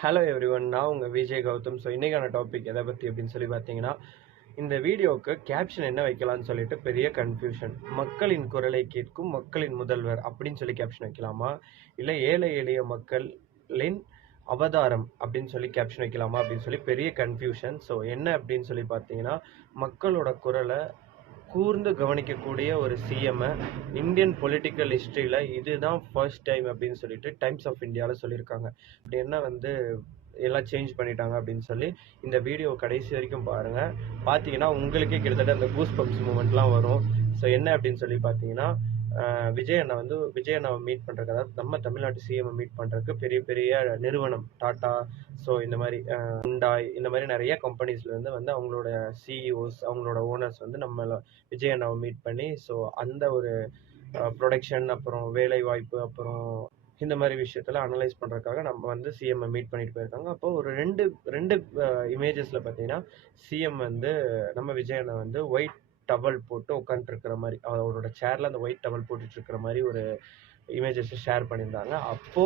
Hello everyone, நான் உங்கள் Vijay Gautham. So இன்றைக்கான டாபிக் எதை பற்றி அப்படின்னு சொல்லி பார்த்தீங்கன்னா, இந்த வீடியோவுக்கு கேப்ஷன் என்ன வைக்கலாம்னு சொல்லிட்டு பெரிய கன்ஃபியூஷன். மக்களின் குரலை கேட்கும் மக்களின் முதல்வர் அப்படின்னு சொல்லி கேப்ஷன் வைக்கலாமா, இல்லை ஏழை எளிய மக்களின் அவதாரம் அப்படின்னு சொல்லி கேப்ஷன் வைக்கலாமா அப்படின்னு சொல்லி பெரிய கன்ஃபியூஷன். ஸோ என்ன அப்படின்னு சொல்லி பார்த்தீங்கன்னா, மக்களோட குரலை கூர்ந்து கவனிக்கக்கூடிய ஒரு சிஎம்ஐ இந்தியன் பொலிட்டிக்கல் ஹிஸ்ட்ரியில் இதுதான் ஃபர்ஸ்ட் டைம் அப்படின்னு சொல்லிட்டு டைம்ஸ் ஆஃப் இந்தியாவில் சொல்லியிருக்காங்க. அப்படி என்ன எல்லாம் சேஞ்ச் பண்ணிட்டாங்க அப்படின்னு சொல்லி இந்த வீடியோ கடைசி வரைக்கும் பாருங்கள். பார்த்தீங்கன்னா உங்களுக்கே கிட்டத்தட்ட அந்த கூஸ் பம்ப்ஸ் மூமெண்ட்லாம் வரும். ஸோ என்ன அப்படின்னு சொல்லி பார்த்தீங்கன்னா, விஜய் அண்ணாவை மீட் பண்ணுறதுக்கு, அதாவது நம்ம தமிழ்நாட்டு சிஎம்ஐ மீட் பண்ணுறதுக்கு பெரிய பெரிய நிறுவனம் டாட்டா, ஸோ இந்த மாதிரி ஹுண்டாய், இந்த மாதிரி நிறைய கம்பெனிஸ்லேருந்து அவங்களோட சிஇஓஸ், அவங்களோட ஓனர்ஸ் நம்ம விஜய் அண்ணாவை மீட் பண்ணி, ஸோ அந்த ஒரு ப்ரொடக்ஷன், அப்புறம் வேலை வாய்ப்பு, அப்புறம் இந்த மாதிரி விஷயத்தெல்லாம் அனலைஸ் பண்ணுறதுக்காக நம்ம சிஎம்ஐ மீட் பண்ணிட்டு போயிருக்காங்க. அப்போ ஒரு ரெண்டு இமேஜஸில் பார்த்தீங்கன்னா, சிஎம் நம்ம விஜய் அண்ணா ஒயிட் டவல் போட்டு உட்காந்துருக்கிற மாதிரி, அவரோட சேர்ல அந்த ஒயிட் டவல் போட்டுட்டு இருக்கிற மாதிரி ஒரு இமேஜஸ் ஷேர் பண்ணியிருந்தாங்க. அப்போ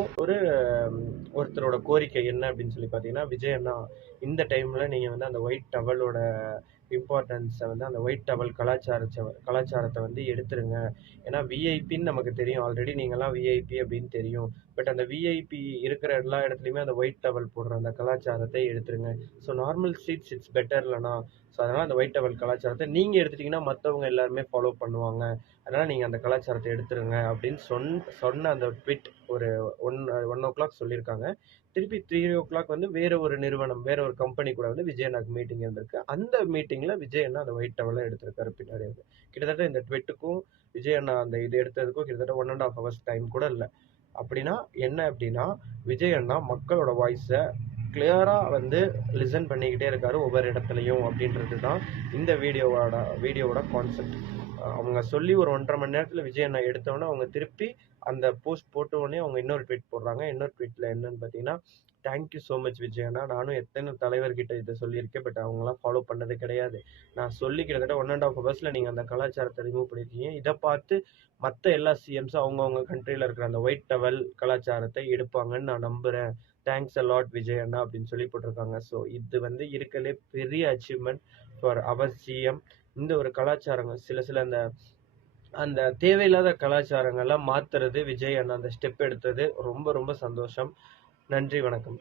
ஒருத்தரோட கோரிக்கை என்ன அப்படின்னு சொல்லி பார்த்தீங்கன்னா, விஜய் அண்ணா இந்த டைம்ல நீங்க அந்த ஒயிட் டவலோட இம்பார்ட்டன்ஸை அந்த ஒயிட் டவல் கலாச்சாரத்தை எடுத்துருங்க. ஏன்னா விஐபின்னு நமக்கு தெரியும், ஆல்ரெடி நீங்கள்லாம் விஐபி அப்படின்னு தெரியும். பட் அந்த விஐபி இருக்கிற எல்லா இடத்துலையுமே அந்த ஒயிட் டவல் போடுற அந்த கலாச்சாரத்தை எடுத்துருங்க. So normal seeds it's better இல்லைனா, ஸோ அதனால் அந்த ஒயிட் டவல் கலாச்சாரத்தை நீங்கள் எடுத்துட்டிங்கன்னா மற்றவங்க எல்லாருமே ஃபாலோ பண்ணுவாங்க. அதனால் நீங்கள் அந்த கலாச்சாரத்தை எடுத்துருங்க அப்படின்னு சொன்ன அந்த ட்விட் ஒரு 1 o'clock சொல்லியிருக்காங்க. திருப்பி 3 o'clock வேற ஒரு நிறுவனம், வேற ஒரு கம்பெனி கூட விஜய் அண்ணாக்கு மீட்டிங் இருந்திருக்கு. அந்த மீட்டிங்கில் விஜய் அண்ணா அந்த ஒயிட் டவலை எடுத்திருக்காரு பின்னாடி. கிட்டத்தட்ட இந்த ட்விட்டுக்கும் விஜய் அண்ணா அந்த இது எடுத்ததுக்கும் கிட்டத்தட்ட 1.5 hours டைம் கூட இல்லை. அப்படின்னா என்ன அப்படின்னா, விஜய் அண்ணா மக்களோட வாய்ஸை கிளியராக லிசன் பண்ணிக்கிட்டே இருக்காரு ஒவ்வொரு இடத்துலையும் அப்படின்றது தான் இந்த வீடியோவோட கான்செப்ட். அவங்க சொல்லி ஒரு 1.5 மணி நேரத்தில் விஜய் அண்ணா எடுத்தோன்னே அவங்க திருப்பி அந்த போஸ்ட் போட்ட உடனே அவங்க இன்னொரு ட்வீட் போடுறாங்க. இன்னொரு ட்வீட்டில் என்னன்னு பார்த்தீங்கன்னா, தேங்க்யூ ஸோ மச் விஜய் அண்ணா, நானும் எத்தனை தலைவர்கிட்ட இதை சொல்லியிருக்கேன், பட் அவங்களாம் ஃபாலோ பண்ணது கிடையாது. நான் சொல்லி கிட்டத்தட்ட 1.5 hours நீங்கள் அந்த கலாச்சாரத்தை ரிமூவ் பண்ணியிருக்கீங்க. இதை பார்த்து மற்ற எல்லா சிஎம்ஸும் அவங்கவுங்க கண்ட்ரியில் இருக்கிற அந்த ஒயிட் டவல் கலாச்சாரத்தை எடுப்பாங்கன்னு நான் நம்புகிறேன். தேங்க்ஸ் அ லாட் விஜய் அண்ணா அப்படின்னு சொல்லி போட்டிருக்காங்க. ஸோ இது இருக்கலே பெரிய அச்சீவ்மெண்ட் ஃபார் அவர் சிஎம். இந்த ஒரு கலாச்சாரங்கள் சில அந்த அந்த தேவையில்லாத கலாச்சாரங்கள்லாம் மாத்துறது விஜய் அண்ணா அந்த ஸ்டெப் எடுத்தது ரொம்ப ரொம்ப சந்தோஷம். நன்றி, வணக்கம்.